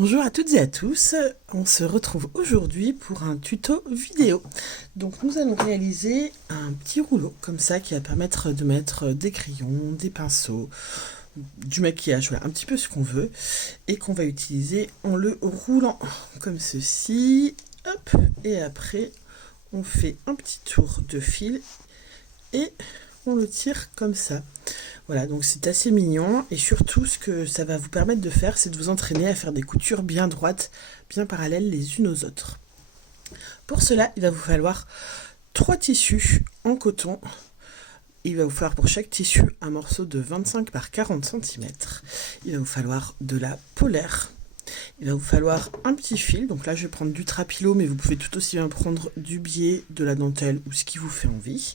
Bonjour à toutes et à tous, on se retrouve aujourd'hui pour un tuto vidéo. Donc nous allons réaliser un petit rouleau comme ça qui va permettre de mettre des crayons, des pinceaux, du maquillage, voilà, un petit peu ce qu'on veut et qu'on va utiliser en le roulant comme ceci. Hop, et après on fait un petit tour de fil et on le tire comme ça. Voilà, donc c'est assez mignon et surtout ce que ça va vous permettre de faire, c'est de vous entraîner à faire des coutures bien droites, bien parallèles les unes aux autres. Pour cela, il va vous falloir 3 tissus en coton. Il va vous falloir pour chaque tissu un morceau de 25 par 40 cm. Il va vous falloir de la polaire. Il va vous falloir un petit fil, donc là je vais prendre du trapilo, mais vous pouvez tout aussi bien prendre du biais, de la dentelle ou ce qui vous fait envie.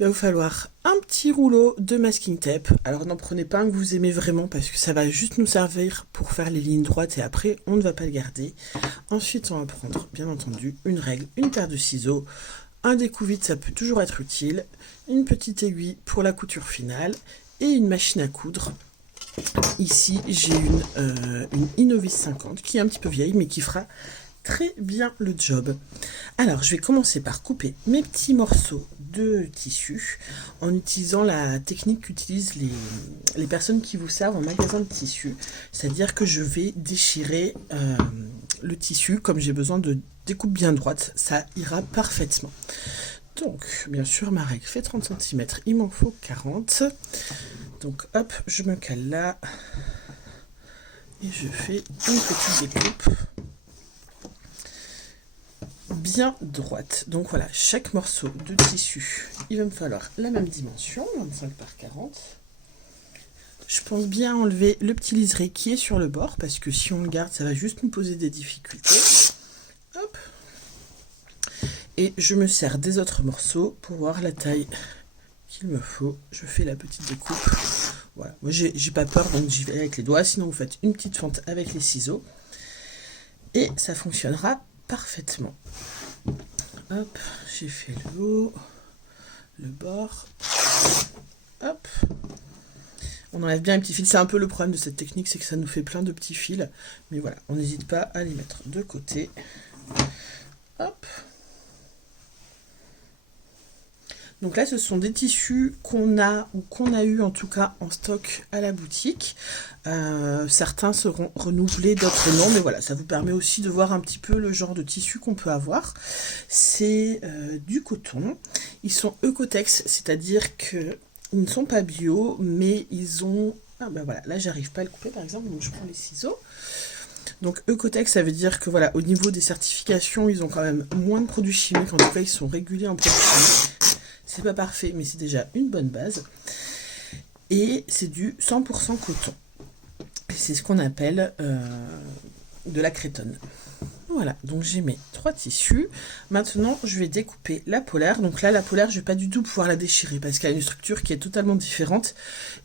Il va vous falloir un petit rouleau de masking tape. Alors n'en prenez pas un que vous aimez vraiment parce que ça va juste nous servir pour faire les lignes droites et après on ne va pas le garder. Ensuite on va prendre bien entendu une règle, une paire de ciseaux, un découvite ça peut toujours être utile, une petite aiguille pour la couture finale et une machine à coudre. Ici j'ai une Innovis 50 qui est un petit peu vieille mais qui fera très bien le job. Alors je vais commencer par couper mes petits morceaux de tissu en utilisant la technique qu'utilisent les personnes qui vous servent en magasin de tissu, c'est à dire que je vais déchirer le tissu. Comme j'ai besoin de découpe bien droite, ça ira parfaitement. Donc bien sûr ma règle fait 30 cm, il m'en faut 40, donc hop je me cale là et je fais une petite découpe bien droite. Donc voilà, chaque morceau de tissu, il va me falloir la même dimension, 25 par 40. Je pense bien enlever le petit liseré qui est sur le bord, parce que si on le garde, ça va juste nous poser des difficultés. Hop. Et je me sers des autres morceaux pour voir la taille qu'il me faut. Je fais la petite découpe. Voilà, moi j'ai pas peur, donc j'y vais avec les doigts, sinon vous faites une petite fente avec les ciseaux. Et ça fonctionnera parfaitement. Hop, j'ai fait le haut, le bord. Hop. On enlève bien les petits fils. C'est un peu le problème de cette technique, c'est que ça nous fait plein de petits fils. Mais voilà, on n'hésite pas à les mettre de côté. Hop. Donc là, ce sont des tissus qu'on a eu en tout cas en stock à la boutique. Certains seront renouvelés, d'autres non, mais voilà, ça vous permet aussi de voir un petit peu le genre de tissu qu'on peut avoir. C'est du coton. Ils sont Ecotex, c'est-à-dire qu'ils ne sont pas bio, mais ils ont... Ah ben voilà, là j'arrive pas à le couper par exemple, donc je prends les ciseaux. Donc Ecotex, ça veut dire que voilà, au niveau des certifications, ils ont quand même moins de produits chimiques, en tout cas ils sont régulés en produits chimiques. C'est pas parfait, mais c'est déjà une bonne base. Et c'est du 100% coton. C'est ce qu'on appelle de la crétonne. Voilà, donc j'ai mes 3 tissus. Maintenant, je vais découper la polaire. Donc là, la polaire, je vais pas du tout pouvoir la déchirer parce qu'elle a une structure qui est totalement différente.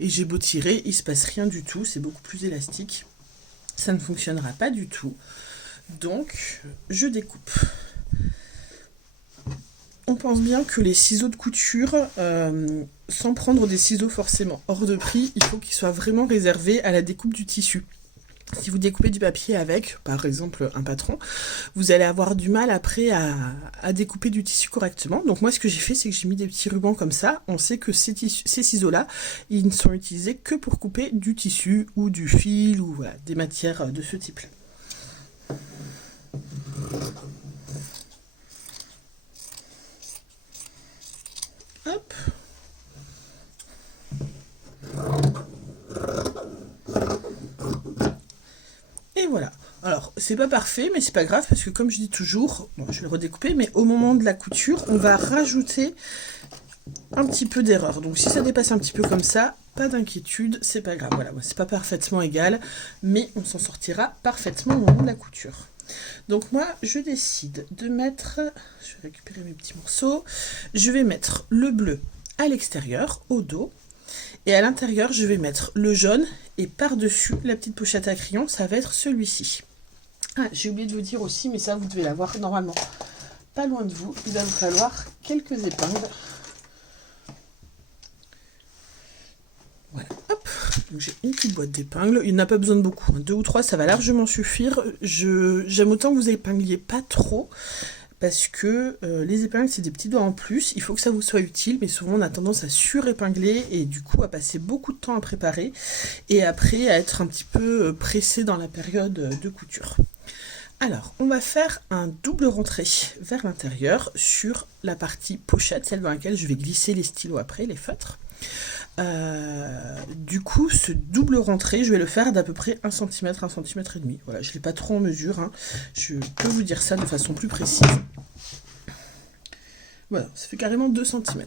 Et j'ai beau tirer, il se passe rien du tout. C'est beaucoup plus élastique. Ça ne fonctionnera pas du tout. Donc, je découpe. On pense bien que les ciseaux de couture, sans prendre des ciseaux forcément hors de prix, il faut qu'ils soient vraiment réservés à la découpe du tissu. Si vous découpez du papier avec, par exemple, un patron, vous allez avoir du mal après à découper du tissu correctement. Donc moi, ce que j'ai fait, c'est que j'ai mis des petits rubans comme ça. On sait que ces ciseaux-là, ils ne sont utilisés que pour couper du tissu ou du fil ou voilà, des matières de ce type-là. Hop. Et voilà. Alors, c'est pas parfait, mais c'est pas grave, parce que comme je dis toujours, bon, je vais le redécouper, mais au moment de la couture, on va rajouter un petit peu d'erreur. Donc si ça dépasse un petit peu comme ça, pas d'inquiétude, c'est pas grave. Voilà, c'est pas parfaitement égal, mais on s'en sortira parfaitement au moment de la couture. Donc moi, je décide de mettre, je vais récupérer mes petits morceaux, je vais mettre le bleu à l'extérieur, au dos, et à l'intérieur, je vais mettre le jaune, et par-dessus, la petite pochette à crayon, ça va être celui-ci. Ah, j'ai oublié de vous dire aussi, mais ça, vous devez l'avoir normalement pas loin de vous. Il va vous falloir quelques épingles. Voilà, hop, Donc j'ai une petite boîte d'épingles, il n'a pas besoin de beaucoup, hein. 2 ou 3 ça va largement suffire. J'aime autant que vous épingliez pas trop, parce que les épingles c'est des petits doigts en plus, il faut que ça vous soit utile, mais souvent on a tendance à surépingler et du coup à passer beaucoup de temps à préparer et après à être un petit peu pressé dans la période de couture. Alors, on va faire un double rentré vers l'intérieur sur la partie pochette, celle dans laquelle je vais glisser les stylos après, les feutres. Du coup, ce double rentré, je vais le faire d'à peu près 1 cm, 1 cm et demi. Voilà, je ne l'ai pas trop en mesure, hein. Je peux vous dire ça de façon plus précise. Voilà, ça fait carrément 2 cm.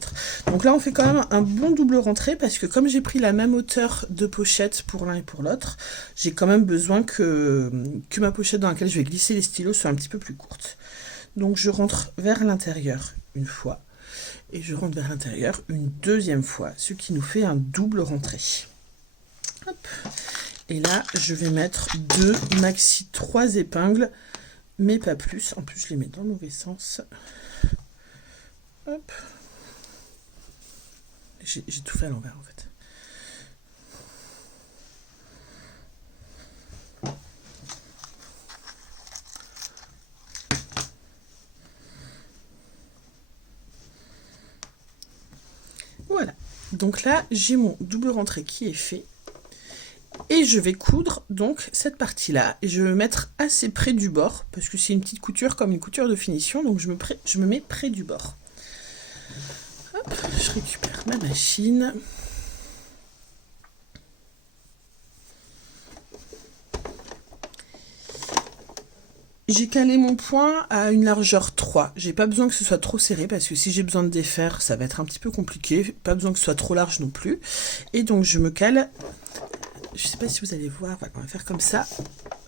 Donc là, on fait quand même un bon double rentré parce que comme j'ai pris la même hauteur de pochette pour l'un et pour l'autre, j'ai quand même besoin que ma pochette dans laquelle je vais glisser les stylos soit un petit peu plus courte. Donc je rentre vers l'intérieur une fois et je rentre vers l'intérieur une deuxième fois, ce qui nous fait un double rentré. Hop. Et là, je vais mettre 2, maxi 3 épingles, mais pas plus. En plus, je les mets dans le mauvais sens. Hop. J'ai tout fait à l'envers en fait. Voilà. Donc là, j'ai mon double rentré qui est fait. Et je vais coudre donc cette partie-là. Et je vais me mettre assez près du bord, parce que c'est une petite couture comme une couture de finition. Donc je me mets près du bord. Hop, je récupère ma machine. J'ai calé mon point à une largeur 3. J'ai pas besoin que ce soit trop serré parce que si j'ai besoin de défaire, ça va être un petit peu compliqué. Pas besoin que ce soit trop large non plus. Et donc je me cale. Je sais pas si vous allez voir, voilà, on va faire comme ça.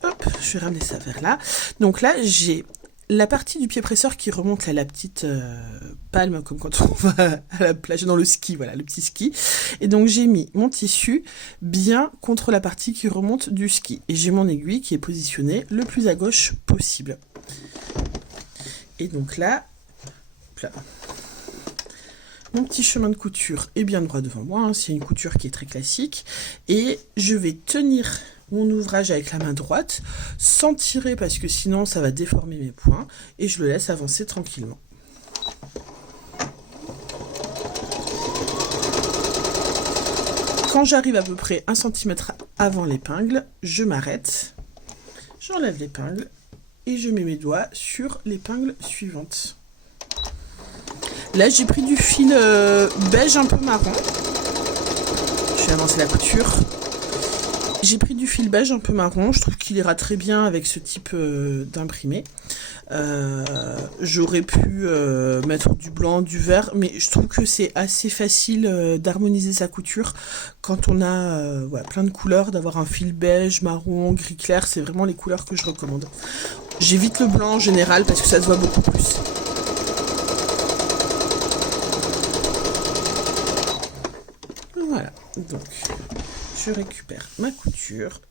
Hop, je vais ramener ça vers là. Donc là, j'ai la partie du pied presseur qui remonte à la petite palme, comme quand on va à la plage, dans le ski, voilà, le petit ski. Et donc j'ai mis mon tissu bien contre la partie qui remonte du ski. Et j'ai mon aiguille qui est positionnée le plus à gauche possible. Et donc là, mon petit chemin de couture est bien droit devant moi, hein, c'est une couture qui est très classique. Et je vais tenir mon ouvrage avec la main droite, sans tirer parce que sinon ça va déformer mes points, et je le laisse avancer tranquillement. Quand j'arrive à peu près 1 cm avant l'épingle, je m'arrête, j'enlève l'épingle, et je mets mes doigts sur l'épingle suivante. Là j'ai pris du fil beige un peu marron, je vais avancer la couture. J'ai pris du fil beige un peu marron, je trouve qu'il ira très bien avec ce type d'imprimé. J'aurais pu mettre du blanc, du vert, mais je trouve que c'est assez facile d'harmoniser sa couture quand on a voilà, plein de couleurs, d'avoir un fil beige, marron, gris clair, c'est vraiment les couleurs que je recommande. J'évite le blanc en général parce que ça se voit beaucoup plus. Voilà, donc je récupère ma couture,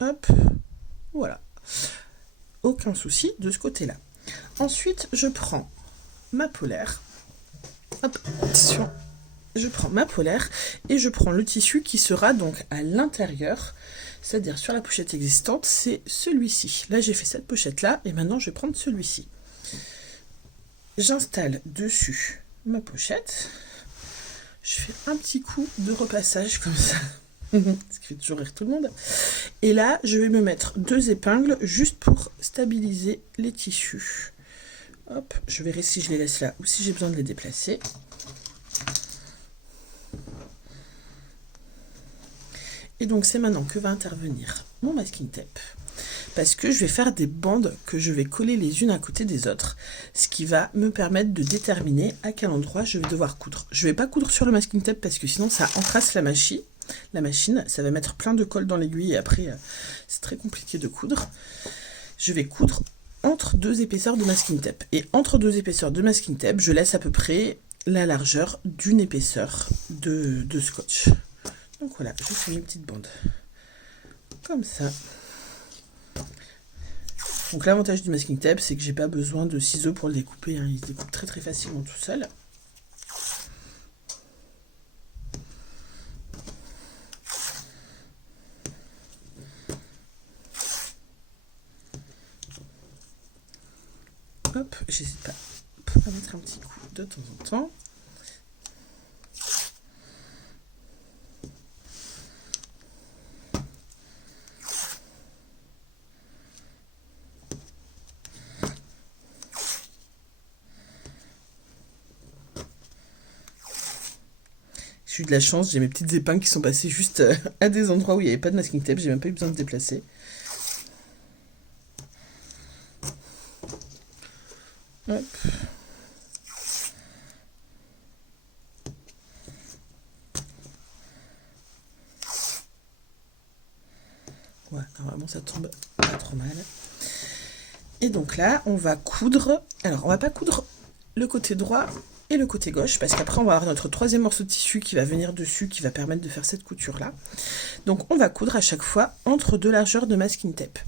hop, voilà, aucun souci de ce côté-là. Ensuite, je prends ma polaire, hop, attention, je prends ma polaire et je prends le tissu qui sera donc à l'intérieur, c'est-à-dire sur la pochette existante, c'est celui-ci. Là, j'ai fait cette pochette-là et maintenant, je vais prendre celui-ci. J'installe dessus ma pochette. Je fais un petit coup de repassage comme ça, ce qui fait toujours rire tout le monde. Et là, je vais me mettre 2 épingles juste pour stabiliser les tissus. Hop, je verrai si je les laisse là ou si j'ai besoin de les déplacer. Et donc, c'est maintenant que va intervenir mon masking tape. Parce que je vais faire des bandes que je vais coller les unes à côté des autres, ce qui va me permettre de déterminer à quel endroit je vais devoir coudre. Je ne vais pas coudre sur le masking tape parce que sinon ça encrasse la machine, ça va mettre plein de colle dans l'aiguille et après c'est très compliqué de coudre. Je vais coudre entre 2 épaisseurs de masking tape. Et entre 2 épaisseurs de masking tape, je laisse à peu près la largeur d'une épaisseur de scotch. Donc voilà, je fais mes petites bandes comme ça. Donc l'avantage du masking tape, c'est que j'ai pas besoin de ciseaux pour le découper, hein. Il se découpe très très facilement tout seul. Hop, j'hésite pas à mettre un petit coup de temps en temps. J'ai eu de la chance, j'ai mes petites épingles qui sont passées juste à des endroits où il n'y avait pas de masking tape, j'ai même pas eu besoin de déplacer. Hop. Ouais, normalement ça tombe pas trop mal. Et donc là, on va coudre. Alors, on va pas coudre le côté droit et le côté gauche, parce qu'après, on va avoir notre troisième morceau de tissu qui va venir dessus, qui va permettre de faire cette couture-là. Donc, on va coudre à chaque fois entre deux largeurs de masking tape.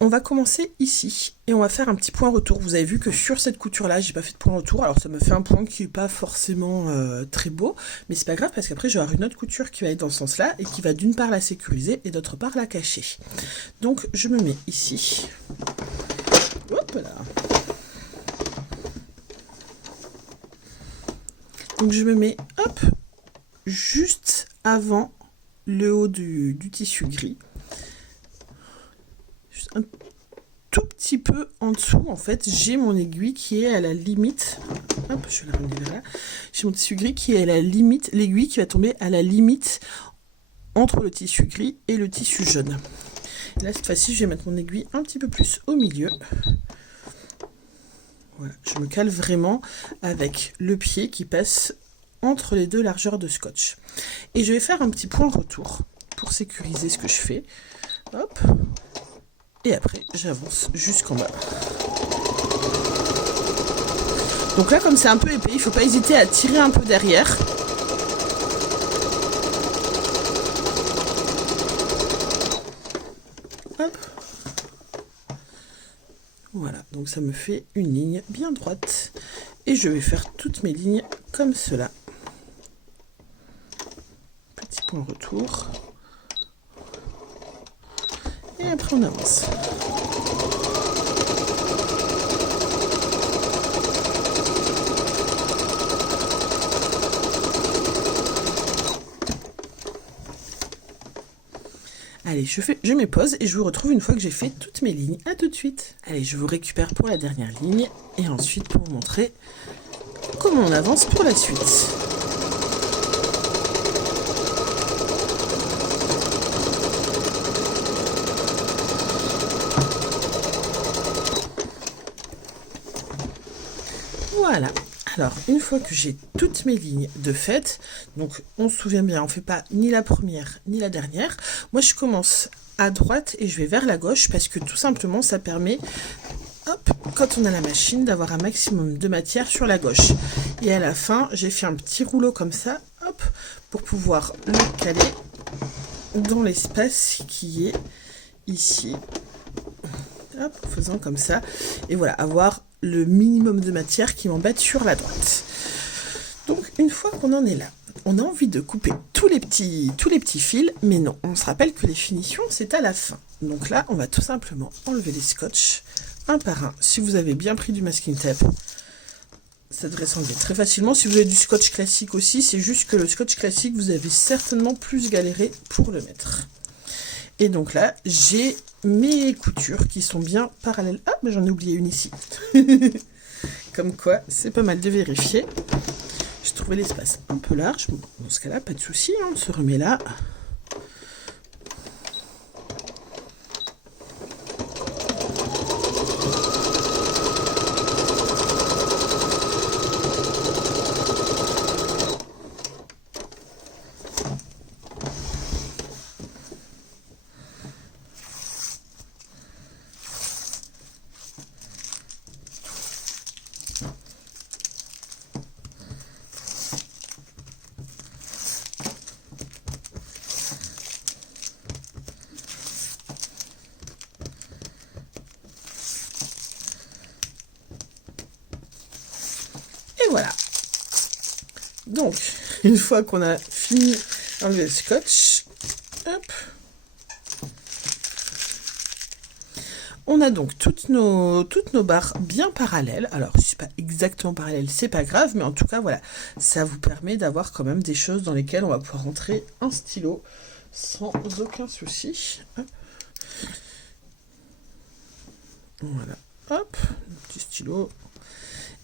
On va commencer ici et on va faire un petit point retour. Vous avez vu que sur cette couture-là, j'ai pas fait de point retour. Alors ça me fait un point qui est pas forcément très beau, mais c'est pas grave parce qu'après je vais avoir une autre couture qui va être dans ce sens-là et qui va d'une part la sécuriser et d'autre part la cacher. Donc je me mets ici. Hop là. Donc je me mets, hop, juste avant le haut du tissu gris. Juste un tout petit peu en dessous, en fait, j'ai mon aiguille qui est à la limite. Hop, je vais la ramener vers là. J'ai mon tissu gris qui est à la limite, l'aiguille qui va tomber à la limite entre le tissu gris et le tissu jaune. Et là, cette fois-ci, je vais mettre mon aiguille un petit peu plus au milieu. Voilà, je me cale vraiment avec le pied qui passe entre les deux largeurs de scotch. Et je vais faire un petit point retour pour sécuriser ce que je fais. Hop. Et après, j'avance jusqu'en bas. Donc là, comme c'est un peu épais, il ne faut pas hésiter à tirer un peu derrière. Hop. Voilà, donc ça me fait une ligne bien droite. Et je vais faire toutes mes lignes comme cela. Petit point retour. Et après on avance. Allez, je mets pause et je vous retrouve une fois que j'ai fait toutes mes lignes. A tout de suite. Allez, je vous récupère pour la dernière ligne et ensuite pour vous montrer comment on avance pour la suite. Voilà, alors une fois que j'ai toutes mes lignes de fait, donc on se souvient bien, on ne fait pas ni la première ni la dernière. Moi je commence à droite et je vais vers la gauche parce que tout simplement ça permet, hop, quand on a la machine, d'avoir un maximum de matière sur la gauche. Et à la fin, j'ai fait un petit rouleau comme ça, hop, pour pouvoir le caler dans l'espace qui est ici. Hop, en faisant comme ça. Et voilà, avoir le minimum de matière qui m'embête sur la droite. Donc une fois qu'on en est là, on a envie de couper tous les petits fils, mais non, on se rappelle que les finitions c'est à la fin. Donc là, on va tout simplement enlever les scotch un par un. Si vous avez bien pris du masking tape, ça devrait s'enlever très facilement. Si vous avez du scotch classique aussi, c'est juste que le scotch classique, vous avez certainement plus galéré pour le mettre. Et donc là, j'ai mes coutures qui sont bien parallèles. Ah, mais j'en ai oublié une ici. Comme quoi, c'est pas mal de vérifier. J'ai trouvé l'espace un peu large. Bon, dans ce cas-là, pas de souci, on se remet là. Et voilà. Donc, une fois qu'on a fini d'enlever le scotch, hop, On a donc toutes nos barres bien parallèles. Alors, si c'est pas exactement parallèle, c'est pas grave, mais en tout cas, voilà, ça vous permet d'avoir quand même des choses dans lesquelles on va pouvoir rentrer un stylo sans aucun souci. Hop. Voilà, hop, petit stylo.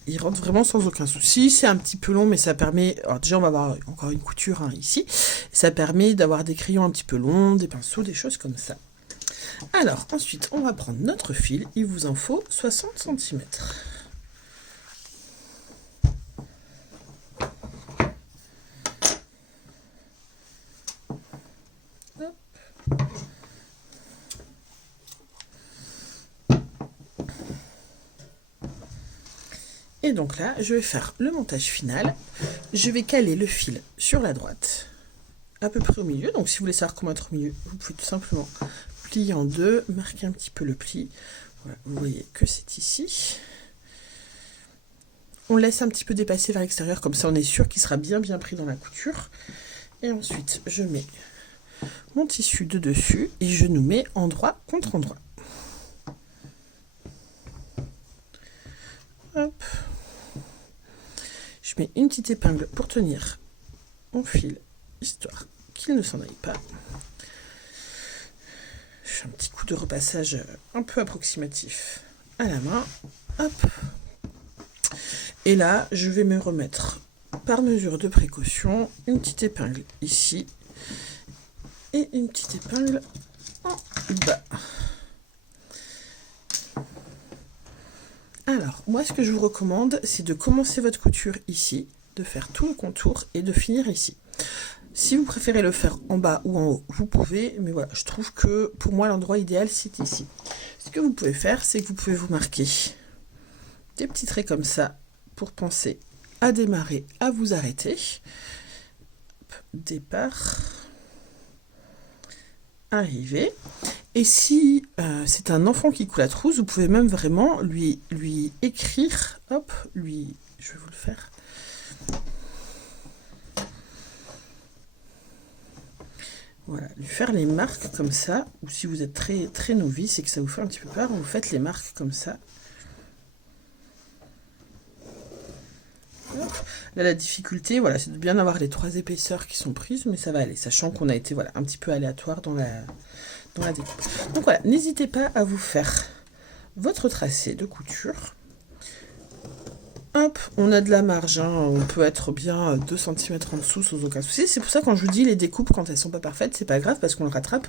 Il rentre vraiment sans aucun souci. C'est un petit peu long, mais ça permet... Alors déjà, on va avoir encore une couture ici. Ça permet d'avoir des crayons un petit peu longs, des pinceaux, des choses comme ça. Alors, ensuite, on va prendre notre fil. Il vous en faut 60 cm. Et donc là, je vais faire le montage final. Je vais caler le fil sur la droite, à peu près au milieu. Donc si vous voulez savoir comment être au milieu, vous pouvez tout simplement plier en deux, marquer un petit peu le pli. Voilà, vous voyez que c'est ici. On laisse un petit peu dépasser vers l'extérieur, comme ça on est sûr qu'il sera bien pris dans la couture. Et ensuite, je mets mon tissu de dessus et je nous mets endroit contre endroit. Hop. Je mets une petite épingle pour tenir mon fil, histoire qu'il ne s'en aille pas. Je fais un petit coup de repassage un peu approximatif à la main. Hop. Et là, je vais me remettre par mesure de précaution une petite épingle ici et une petite épingle en bas. Alors, moi, ce que je vous recommande, c'est de commencer votre couture ici, de faire tout le contour et de finir ici. Si vous préférez le faire en bas ou en haut, vous pouvez, mais voilà, je trouve que pour moi, l'endroit idéal, c'est ici. Ce que vous pouvez faire, c'est que vous pouvez vous marquer des petits traits comme ça pour penser à démarrer, à vous arrêter. Départ, arrivée. Et si c'est un enfant qui coule la trousse, vous pouvez même vraiment lui écrire, hop, je vais vous le faire. Voilà, lui faire les marques comme ça, ou si vous êtes très novice et que ça vous fait un petit peu peur, vous faites les marques comme ça. Hop. Là, la difficulté, voilà, c'est de bien avoir les 3 épaisseurs qui sont prises, mais ça va aller, sachant qu'on a été voilà, un petit peu aléatoire dans la découpe. Donc voilà, n'hésitez pas à vous faire votre tracé de couture. Hop, on a de la marge, hein, on peut être bien 2 cm en dessous sans aucun souci. C'est pour ça que quand je vous dis les découpes, quand elles sont pas parfaites, c'est pas grave parce qu'on le rattrape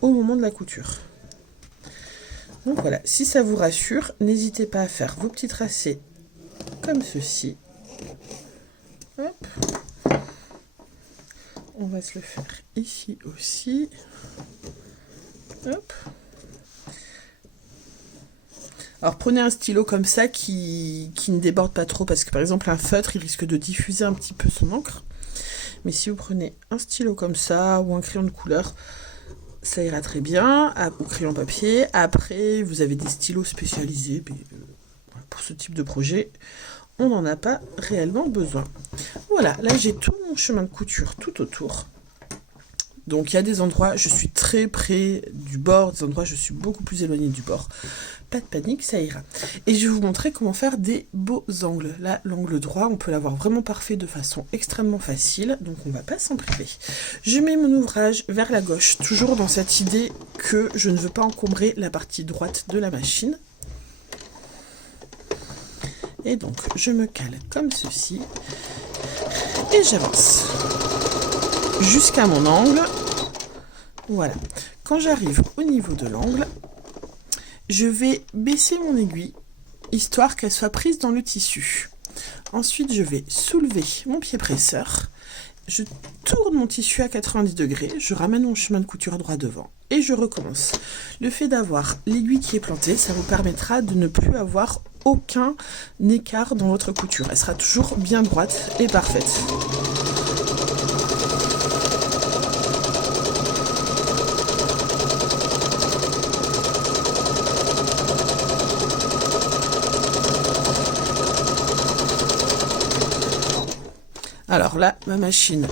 au moment de la couture. Donc voilà, si ça vous rassure, n'hésitez pas à faire vos petits tracés comme ceci. Hop. On va se le faire ici aussi. Hop. Alors prenez un stylo comme ça qui ne déborde pas trop, parce que par exemple un feutre il risque de diffuser un petit peu son encre. Mais si vous prenez un stylo comme ça ou un crayon de couleur, ça ira très bien, ou crayon papier. Après vous avez des stylos spécialisés, mais pour ce type de projet on n'en a pas réellement besoin. Voilà, là j'ai tout mon chemin de couture tout autour. Donc il y a des endroits, je suis très près du bord, des endroits, je suis beaucoup plus éloignée du bord. Pas de panique, ça ira. Et je vais vous montrer comment faire des beaux angles. Là, l'angle droit, on peut l'avoir vraiment parfait de façon extrêmement facile, donc on ne va pas s'en priver. Je mets mon ouvrage vers la gauche, toujours dans cette idée que je ne veux pas encombrer la partie droite de la machine. Et donc, je me cale comme ceci, et j'avance jusqu'à mon angle. Voilà. Quand j'arrive au niveau de l'angle, je vais baisser mon aiguille, histoire qu'elle soit prise dans le tissu. Ensuite, je vais soulever mon pied presseur. Je tourne mon tissu à 90 degrés, je ramène mon chemin de couture droit devant et je recommence. Le fait d'avoir l'aiguille qui est plantée, ça vous permettra de ne plus avoir aucun écart dans votre couture. Elle sera toujours bien droite et parfaite. Alors là, ma machine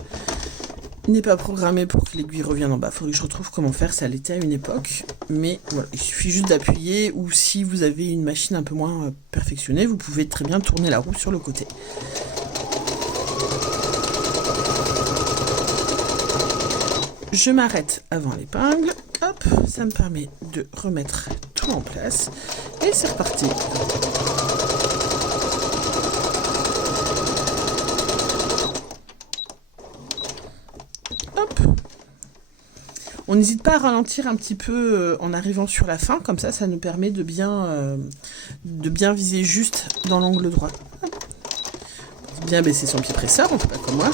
n'est pas programmé pour que l'aiguille revienne en bas. Il faudrait que je retrouve comment faire, ça l'était à une époque. Mais voilà, il suffit juste d'appuyer, ou si vous avez une machine un peu moins perfectionnée, vous pouvez très bien tourner la roue sur le côté. Je m'arrête avant l'épingle. Hop, ça me permet de remettre tout en place. Et c'est reparti. Hop. On n'hésite pas à ralentir un petit peu en arrivant sur la fin, comme ça nous permet de bien viser juste dans l'angle droit. Hop. Bien baisser son pied presseur, on ne fait pas comme moi.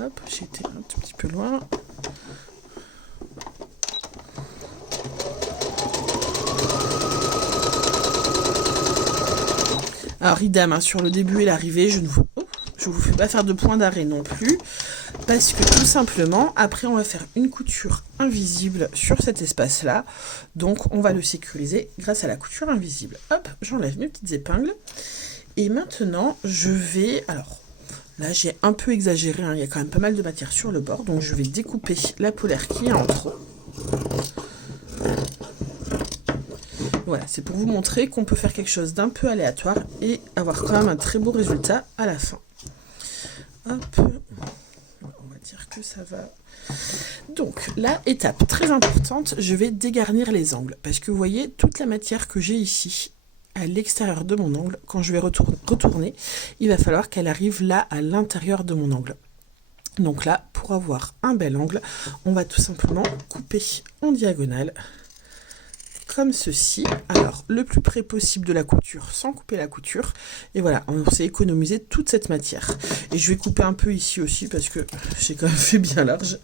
Hop, j'étais un tout petit peu loin. Alors idem, hein, sur le début et l'arrivée, je ne vous fais pas faire de point d'arrêt non plus, parce que tout simplement, après on va faire une couture invisible sur cet espace-là, donc on va le sécuriser grâce à la couture invisible. Hop, j'enlève mes petites épingles, et maintenant je vais, alors là j'ai un peu exagéré, hein, il y a quand même pas mal de matière sur le bord, donc je vais découper la polaire qui est en trop. Voilà, c'est pour vous montrer qu'on peut faire quelque chose d'un peu aléatoire et avoir quand même un très beau résultat à la fin. Hop, on va dire que ça va. Donc, là, étape très importante, je vais dégarnir les angles. Parce que vous voyez, toute la matière que j'ai ici, à l'extérieur de mon angle, quand je vais retourner, il va falloir qu'elle arrive là, à l'intérieur de mon angle. Donc là, pour avoir un bel angle, on va tout simplement couper en diagonale. Comme ceci, alors le plus près possible de la couture sans couper la couture, et voilà, on s'est économisé toute cette matière. Et je vais couper un peu ici aussi parce que j'ai quand même fait bien large.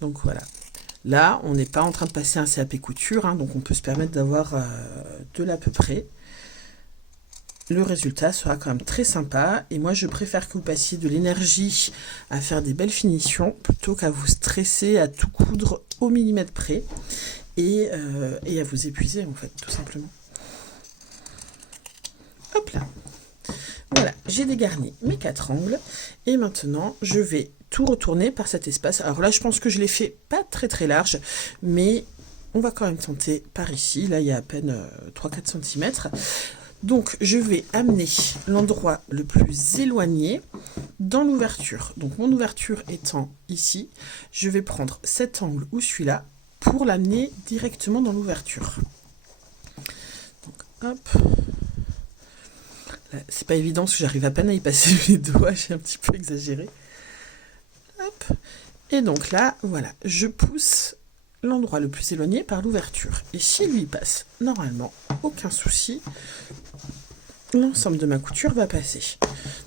Donc voilà, là on n'est pas en train de passer un CAP couture, hein, donc on peut se permettre d'avoir de l'à peu près. Le résultat sera quand même très sympa, et moi je préfère que vous passiez de l'énergie à faire des belles finitions plutôt qu'à vous stresser à tout coudre au millimètre près et à vous épuiser en fait, tout simplement. Hop là, voilà, j'ai dégarni mes 4 angles et maintenant je vais tout retourner par cet espace. Alors là je pense que je l'ai fait pas très très large, mais on va quand même tenter par ici. Là il y a à peine 3-4 cm. Donc, je vais amener l'endroit le plus éloigné dans l'ouverture. Donc, mon ouverture étant ici, je vais prendre cet angle ou celui-là pour l'amener directement dans l'ouverture. Donc, hop. C'est pas évident parce que j'arrive à peine à y passer les doigts, j'ai un petit peu exagéré. Hop. Et donc là, voilà, je pousse l'endroit le plus éloigné par l'ouverture. Et s'il lui passe, normalement, aucun souci, l'ensemble de ma couture va passer.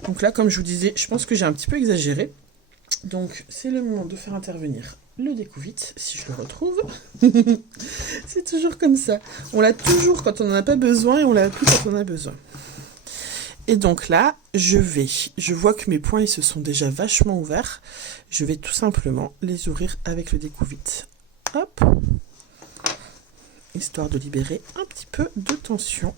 Donc là, comme je vous disais, je pense que j'ai un petit peu exagéré. Donc, c'est le moment de faire intervenir le découvite, si je le retrouve. C'est toujours comme ça. On l'a toujours quand on n'en a pas besoin et on l'a plus quand on en a besoin. Et donc là, je vois que mes points ils se sont déjà vachement ouverts. Je vais tout simplement les ouvrir avec le découvite. Hop, histoire de libérer un petit peu de tension.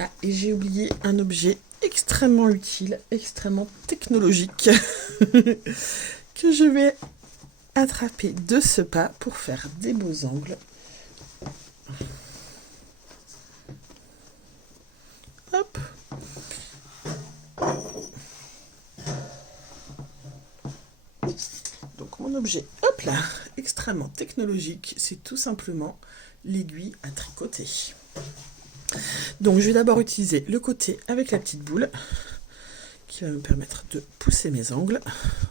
Ah, et j'ai oublié un objet extrêmement utile, extrêmement technologique, que je vais attraper de ce pas pour faire des beaux angles. Hop. Donc mon objet, hop là, extrêmement technologique, c'est tout simplement l'aiguille à tricoter. Donc je vais d'abord utiliser le côté avec la petite boule qui va me permettre de pousser mes angles.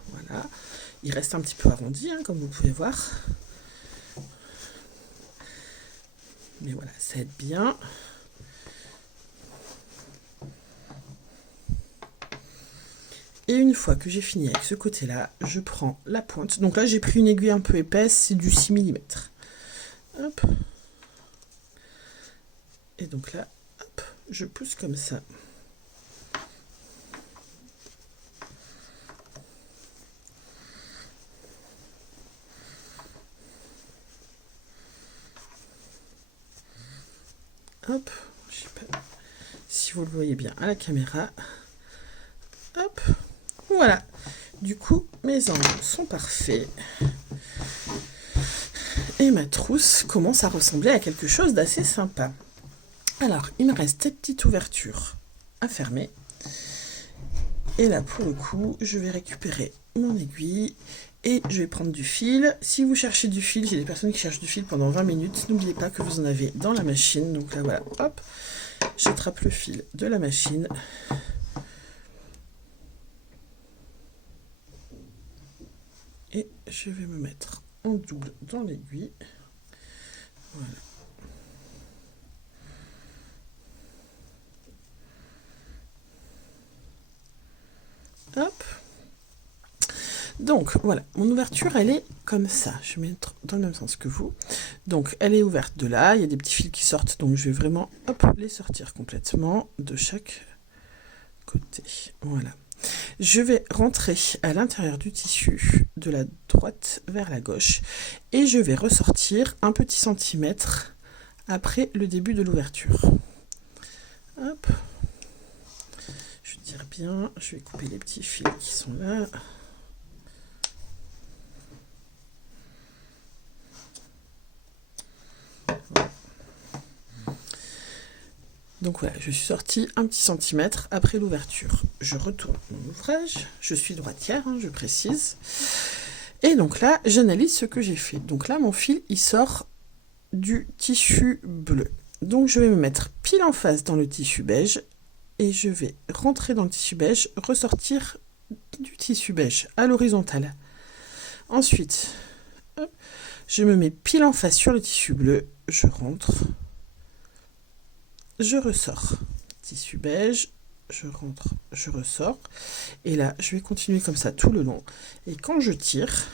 Voilà, il reste un petit peu arrondi, hein, comme vous pouvez voir. Mais voilà, ça aide bien. Et une fois que j'ai fini avec ce côté-là, je prends la pointe. Donc là, j'ai pris une aiguille un peu épaisse, c'est du 6 mm. Hop. Et donc là, hop, je pousse comme ça. Hop, je sais pas si vous le voyez bien à la caméra. Hop, voilà. Du coup, mes angles sont parfaits. Et ma trousse commence à ressembler à quelque chose d'assez sympa. Alors, il me reste cette petite ouverture à fermer. Et là, pour le coup, je vais récupérer mon aiguille et je vais prendre du fil. Si vous cherchez du fil, j'ai des personnes qui cherchent du fil pendant 20 minutes. N'oubliez pas que vous en avez dans la machine. Donc là, voilà, hop, j'attrape le fil de la machine. Et je vais me mettre en double dans l'aiguille. Voilà. Hop. Donc voilà, mon ouverture elle est comme ça. Je vais mettre dans le même sens que vous. Donc elle est ouverte de là, il y a des petits fils qui sortent, donc je vais vraiment hop, les sortir complètement de chaque côté. Voilà. Je vais rentrer à l'intérieur du tissu de la droite vers la gauche et je vais ressortir un petit centimètre après le début de l'ouverture. Hop. Je tire bien, je vais couper les petits fils qui sont là. Donc voilà, je suis sortie un petit centimètre après l'ouverture. Je retourne mon ouvrage, je suis droitière, je précise. Et donc là, j'analyse ce que j'ai fait. Donc là, mon fil, il sort du tissu bleu. Donc je vais me mettre pile en face dans le tissu beige et je vais rentrer dans le tissu beige, ressortir du tissu beige à l'horizontale. Ensuite, je me mets pile en face sur le tissu bleu, je rentre. Je ressors, tissu beige, je rentre, je ressors. Et là, je vais continuer comme ça tout le long. Et quand je tire,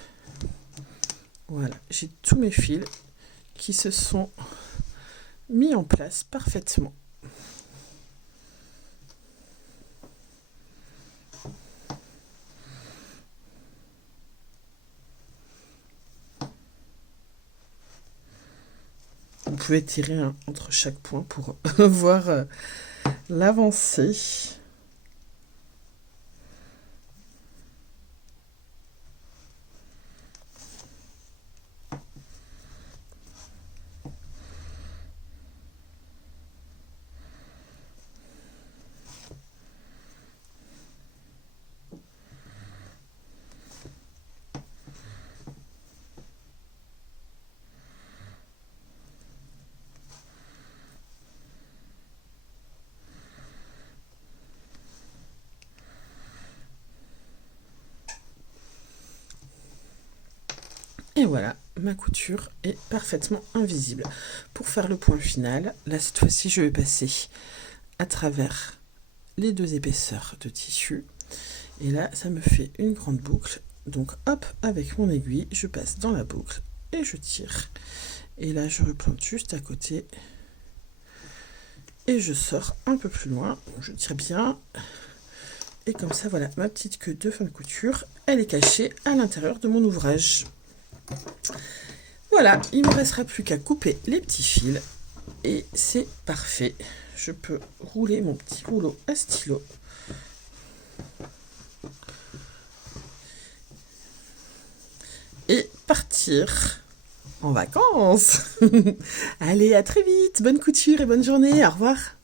voilà, j'ai tous mes fils qui se sont mis en place parfaitement. Vous pouvez tirer entre chaque point pour voir l'avancée. Et voilà, ma couture est parfaitement invisible. Pour faire le point final, là cette fois-ci je vais passer à travers les deux épaisseurs de tissu. Et là ça me fait une grande boucle. Donc hop, avec mon aiguille, je passe dans la boucle et je tire. Et là je replante juste à côté. Et je sors un peu plus loin. Je tire bien. Et comme ça, voilà, ma petite queue de fin de couture, elle est cachée à l'intérieur de mon ouvrage. Voilà, il ne me restera plus qu'à couper les petits fils et c'est parfait. Je peux rouler mon petit rouleau à stylo. Et partir en vacances. Allez, à très vite, bonne couture et bonne journée, au revoir.